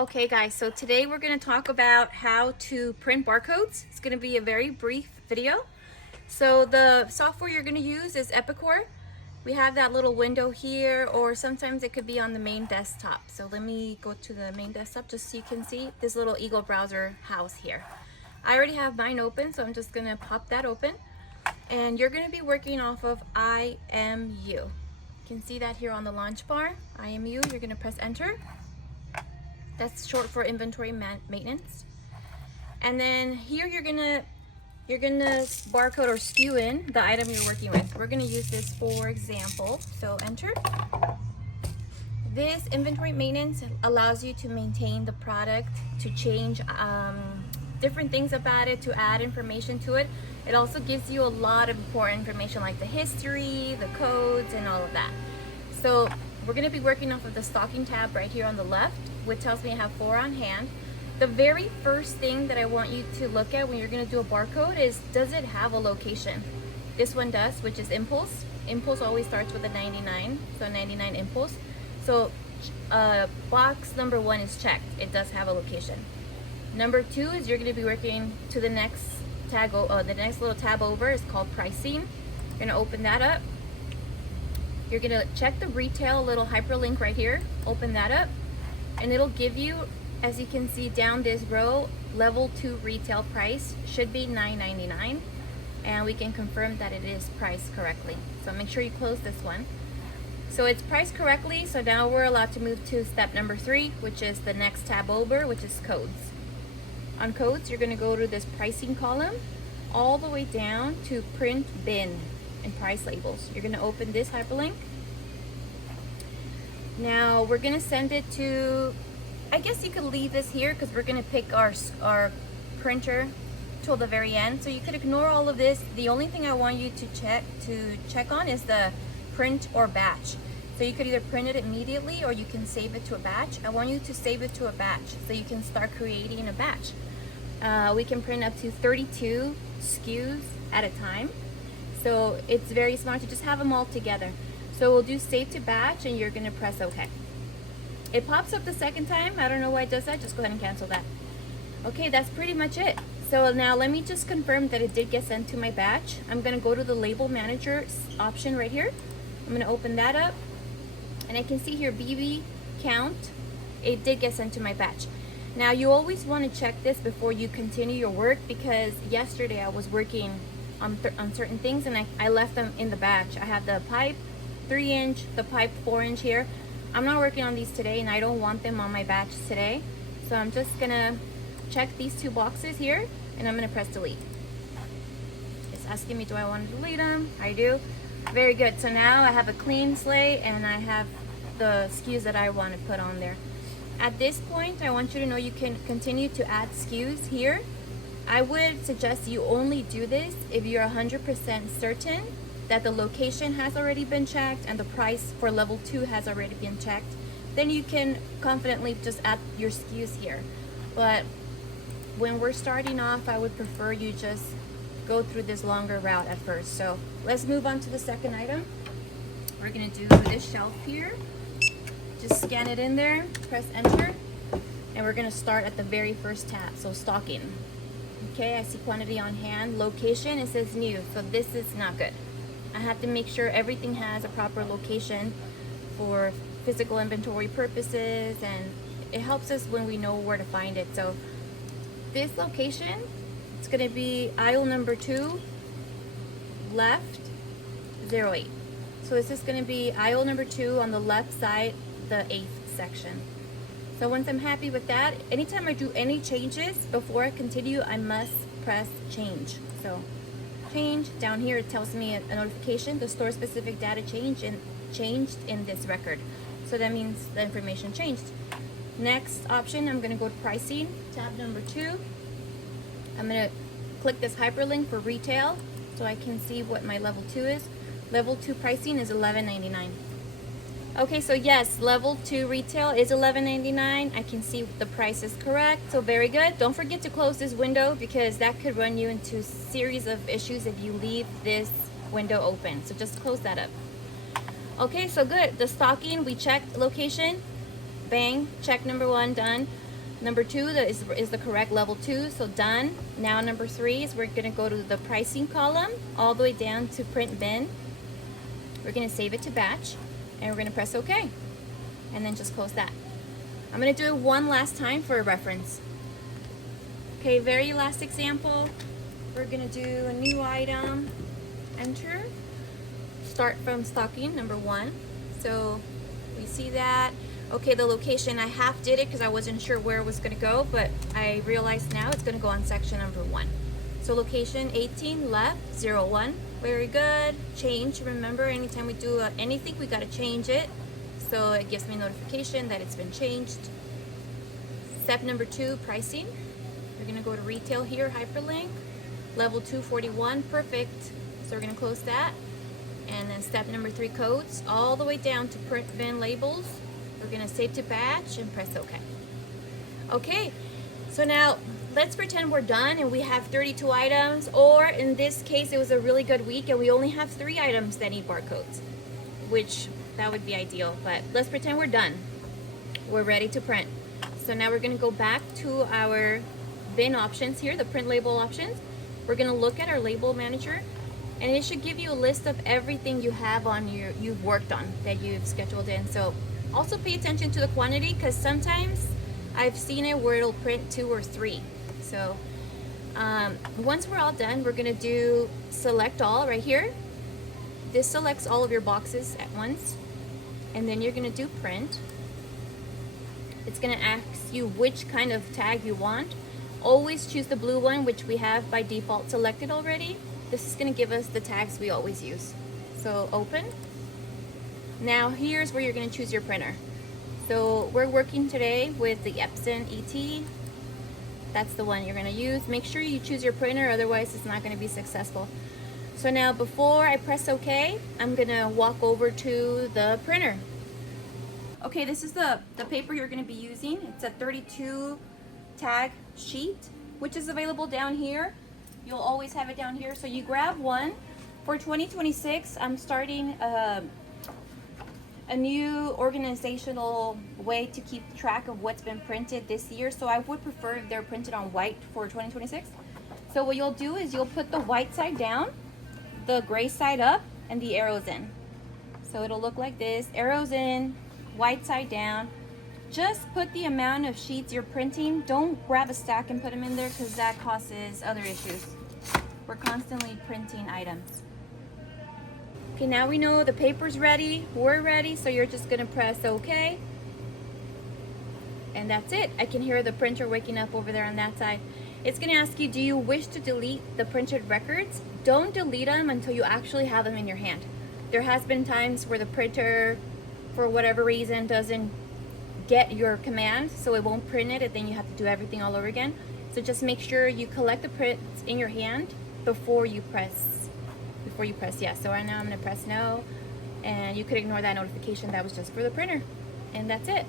Okay guys, so today we're going to talk about how to print barcodes. It's going to be a very brief video. So the software you're going to use is Epicor. We have that little window here, or sometimes it could be on the main desktop. So let me go to the main desktop just so you can see this little Eagle browser house here. I already have mine open, so I'm just going to pop that open. And you're going to be working off of IMU. You can see that here on the launch bar. IMU, you're going to press enter. That's short for inventory maintenance. And then here you're gonna barcode or skew in the item you're working with. We're gonna use this for example. So enter. This inventory maintenance allows you to maintain the product, to change different things about it, to add information to it. It also gives you a lot of important information like the history, the codes, and all of that. So we're going to be working off of the stocking tab right here on the left, which tells me I have 4 on hand. The very first thing that I want you to look at when you're going to do a barcode is, does it have a location? This one does, which is impulse. Impulse always starts with a 99, so 99 impulse. So box number 1 is checked. It does have a location. Number 2 is you're going to be working to the next tag, the next little tab over is called pricing. You're going to open that up. You're gonna check the retail little hyperlink right here, open that up, and it'll give you, as you can see down this row, level 2 retail price should be $9.99, and we can confirm that it is priced correctly. So make sure you close this one. So it's priced correctly, so now we're allowed to move to step number 3, which is the next tab over, which is codes. On codes, you're gonna go to this pricing column, all the way down to print bin and price labels. You're going to open this hyperlink. Now we're going to send it to, I guess you could leave this here because we're going to pick our printer till the very end. So you could ignore all of this. The only thing I want you to check on is the print or batch. So you could either print it immediately or you can save it to a batch. I want you to save it to a batch so you can start creating a batch. We can print up to 32 SKUs at a time. So it's very smart to just have them all together. So we'll do save to batch and you're gonna press OK. It pops up the second time. I don't know why it does that. Just go ahead and cancel that. Okay, that's pretty much it. So now let me just confirm that it did get sent to my batch. I'm gonna go to the label manager option right here. I'm gonna open that up and I can see here BB count. It did get sent to my batch. Now you always wanna check this before you continue your work because yesterday I was working on certain things and I left them in the batch. I have the pipe 3-inch, the pipe 4-inch here. I'm not working on these today and I don't want them on my batch today. So I'm just gonna check these 2 boxes here and I'm gonna press delete. It's asking me, do I want to delete them? I do. Very good. So now I have a clean slate and I have the SKUs that I want to put on there. At this point, I want you to know you can continue to add SKUs here. I would suggest you only do this if you're 100% certain that the location has already been checked and the price for level 2 has already been checked. Then you can confidently just add your SKUs here. But when we're starting off, I would prefer you just go through this longer route at first. So let's move on to the second item. We're gonna do this shelf here. Just scan it in there, press enter, and we're gonna start at the very first tab, so stocking. Okay, I see quantity on hand. Location, it says new, so this is not good. I have to make sure everything has a proper location for physical inventory purposes, and it helps us when we know where to find it. So this location, it's gonna be aisle number 2, left, 08. So this is gonna be aisle number 2 on the left side, the 8th section. So once I'm happy with that, anytime I do any changes before I continue, I must press change. So change, down here it tells me a notification, the store specific data changed in this record. So that means the information changed. Next option, I'm gonna go to pricing, tab number 2. I'm gonna click this hyperlink for retail so I can see what my level 2 is. Level 2 pricing is $11.99. Okay, so yes, level 2 retail is $11.99. I can see the price is correct, so very good. Don't forget to close this window because that could run you into a series of issues if you leave this window open. So just close that up. Okay, so good. The stocking, we checked location. Bang, check number 1 done. Number 2 is the correct level 2, so done. Now number 3 is we're gonna go to the pricing column all the way down to print bin. We're gonna save it to batch and we're gonna press OK. And then just close that. I'm gonna do it one last time for a reference. Okay, very last example. We're gonna do a new item, enter, start from stocking, number 1. So we see that. Okay, the location, I half did it because I wasn't sure where it was gonna go, but I realized now it's gonna go on section number 1. So location 18 left, 01. Very good. Change, remember anytime we do anything, we gotta change it. So it gives me a notification that it's been changed. Step number 2, pricing. We're gonna go to retail here, hyperlink, level 241, perfect. So we're gonna close that. And then step number 3, codes, all the way down to print bin labels. We're gonna save to batch and press OK. Okay, so now let's pretend we're done and we have 32 items, or in this case, it was a really good week and we only have 3 items that need barcodes, which that would be ideal, but let's pretend we're done. We're ready to print. So now we're gonna go back to our bin options here, the print label options. We're gonna look at our label manager and it should give you a list of everything you have on you've worked on, that you've scheduled in. So also pay attention to the quantity, because sometimes I've seen it where it'll print 2 or 3. So once we're all done, we're gonna do select all right here. This selects all of your boxes at once, and then you're gonna do print. It's gonna ask you which kind of tag you want. Always choose the blue one, which we have by default selected already. This is gonna give us the tags we always use. So open. Now here's where you're gonna choose your printer. So we're working today with the Epson ET. That's the one you're gonna use. Make sure you choose your printer, otherwise it's not gonna be successful. So now before I press OK, I'm gonna walk over to the printer. Okay, this is the paper you're gonna be using. It's a 32 tag sheet, which is available down here. You'll always have it down here. So you grab one. For 2026, I'm starting a new organizational way to keep track of what's been printed this year. So I would prefer if they're printed on white for 2026. So what you'll do is you'll put the white side down, the gray side up, and the arrows in. So it'll look like this, arrows in, white side down. Just put the amount of sheets you're printing. Don't grab a stack and put them in there, because that causes other issues. We're constantly printing items. Okay, now we know the paper's ready, we're ready, so you're just gonna press OK. And that's it. I can hear the printer waking up over there on that side. It's gonna ask you, do you wish to delete the printed records? Don't delete them until you actually have them in your hand. There has been times where the printer, for whatever reason, doesn't get your command, so it won't print it, and then you have to do everything all over again. So just make sure you collect the prints in your hand before you press yes. So right now I'm gonna press no, and you could ignore that notification. That was just for the printer, and that's it.